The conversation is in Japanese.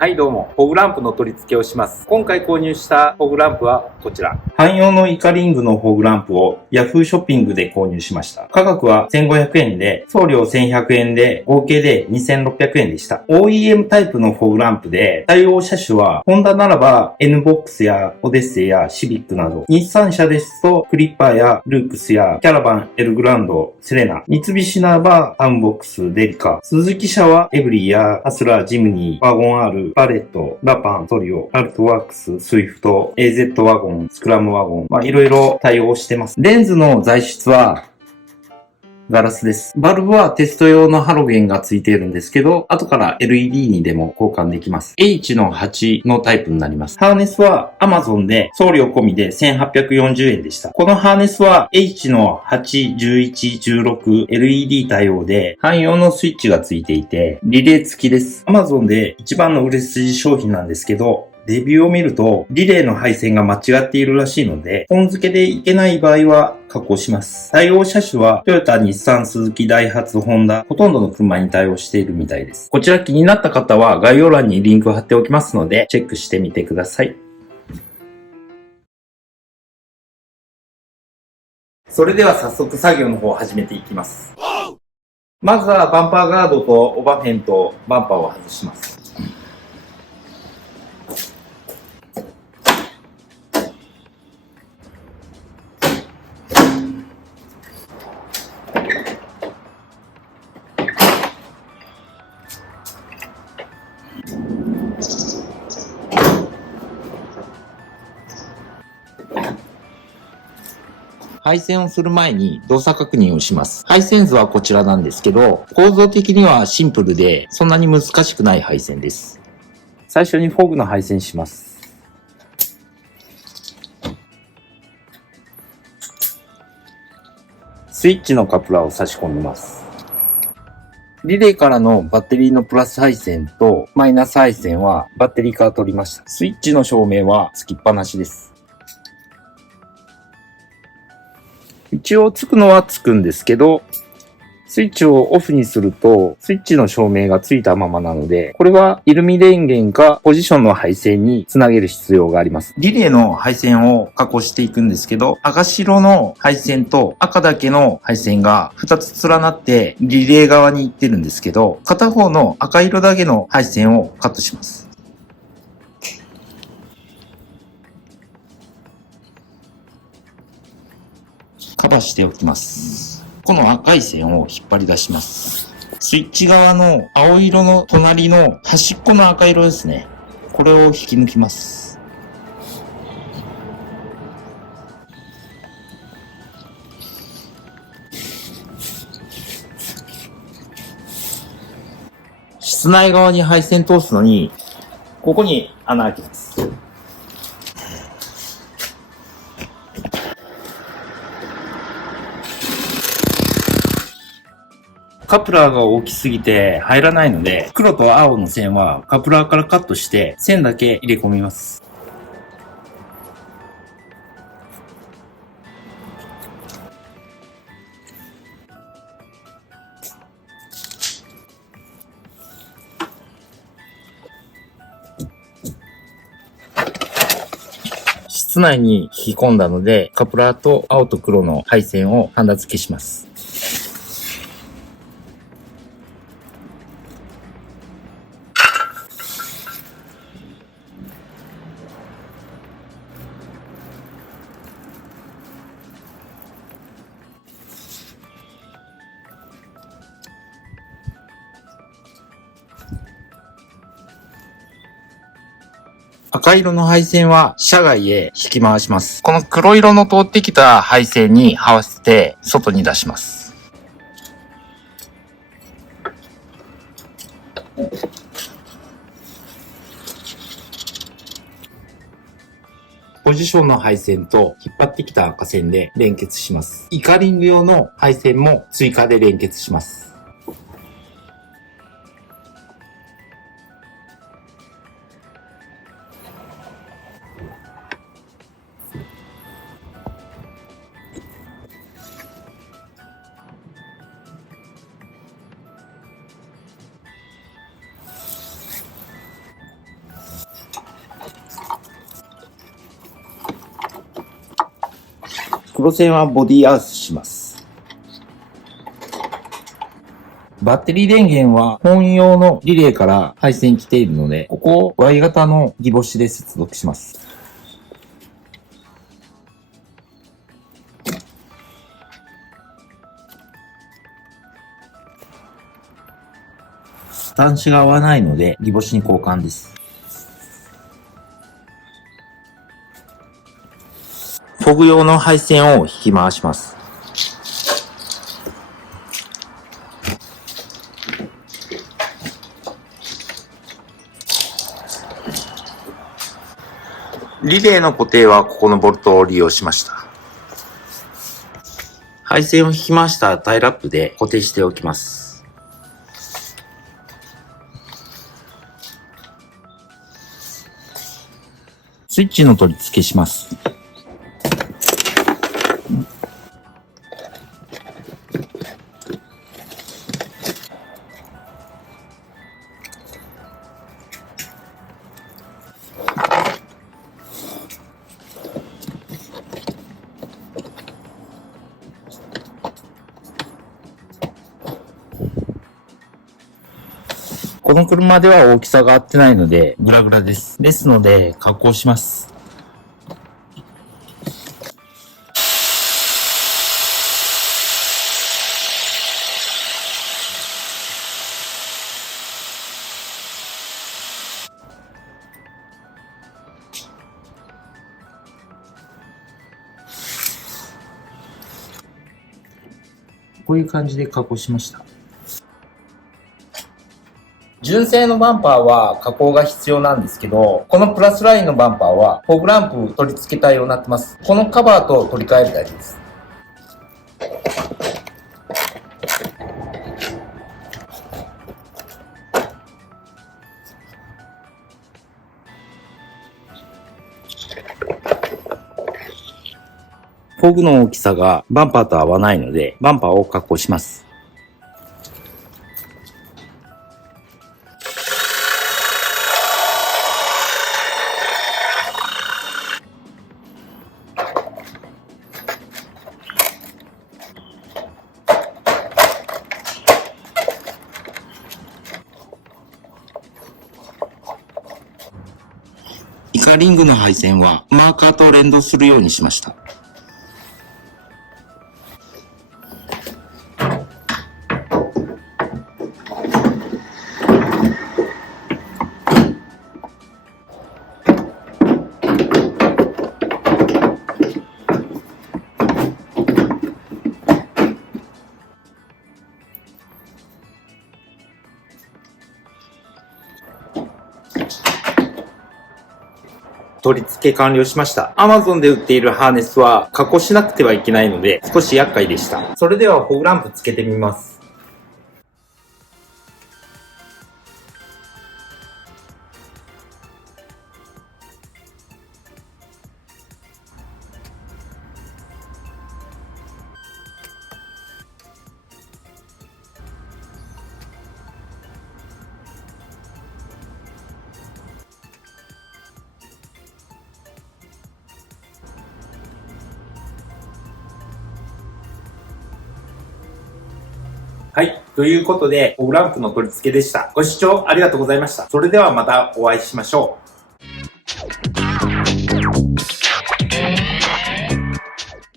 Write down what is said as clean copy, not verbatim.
はいどうも、フォグランプの取り付けをします。今回購入したフォグランプはこちら。汎用のイカリングのフォグランプを Yahoo ショッピングで購入しました。価格は1500円で、送料1100円で、合計で2600円でした。OEM タイプのフォグランプで、対応車種は、ホンダならば NBOX やオデッセイやシビックなど、日産車ですとクリッパーやルークスやキャラバン、エルグランド、セレナ、三菱ならばタウンボックス、デリカ、鈴木車はエブリーやハスラー、ジムニー、ワゴン R、バレット、ラパン、トリオ、アルトワークス、スイフト、AZ ワゴン、スクラムワゴン、いろいろ対応してます。レンズの材質は、ガラスです。バルブはテスト用のハロゲンがついているんですけど、後から LED にでも交換できます。H の8のタイプになります。ハーネスは Amazon で送料込みで1840円でした。このハーネスは H の8、11、16 LED 対応で汎用のスイッチがついていて、リレー付きです。Amazon で一番の売れ筋商品なんですけど、レビューを見ると、リレーの配線が間違っているらしいので、本付けでいけない場合は加工します。対応車種は、トヨタ、日産、スズキ、ダイハツ、ホンダ、ほとんどの車に対応しているみたいです。こちら気になった方は概要欄にリンクを貼っておきますので、チェックしてみてください。それでは早速作業の方を始めていきます。まずはバンパーガードとオバフェンとバンパーを外します。配線をする前に動作確認をします。配線図はこちらなんですけど、構造的にはシンプルでそんなに難しくない配線です。最初にフォグの配線します。スイッチのカプラーを差し込みます。リレーからのバッテリーのプラス配線とマイナス配線はバッテリーから取りました。スイッチの照明はつきっぱなしです。一応つくのはつくんですけど、スイッチをオフにすると、スイッチの照明がついたままなので、これはイルミ電源かポジションの配線につなげる必要があります。リレーの配線を加工していくんですけど、赤白の配線と赤だけの配線が2つ連なってリレー側に行ってるんですけど、片方の赤色だけの配線をカットします。カバーしておきます。この赤い線を引っ張り出します。スイッチ側の青色の隣の端っこの赤色ですね。これを引き抜きます。室内側に配線通すのに、ここに穴開けます。カプラーが大きすぎて入らないので、黒と青の線はカプラーからカットして線だけ入れ込みます。室内に引き込んだので、カプラーと青と黒の配線をハンダ付けします。赤色の配線は車外へ引き回します。この黒色の通ってきた配線に合わせて外に出します。ポジションの配線と引っ張ってきた赤線で連結します。イカリング用の配線も追加で連結します。黒線はボディアースします。バッテリー電源は本用のリレーから配線来ているので、ここを Y 型のギボッシュで接続します。端子が合わないので、ギボッシュに交換です。フォグ用の配線を引き回します。リレーの固定はここのボルトを利用しました。配線を引き回したタイラップで固定しておきます。スイッチの取り付けします。この車では大きさが合ってないのでグラグラです。ですので加工します。こういう感じで加工しました。純正のバンパーは加工が必要なんですけど、このプラスラインのバンパーはフォグランプ取り付け対応になってます。このカバーと取り替えるだけです。フォグの大きさがバンパーと合わないので、バンパーを加工します。イカリングの配線はマーカーと連動するようにしました。取り付け完了しました。Amazon で売っているハーネスは加工しなくてはいけないので少し厄介でした。それではフォグランプつけてみます。はい。ということで、フォグランプの取り付けでした。ご視聴ありがとうございました。それではまたお会いしましょう。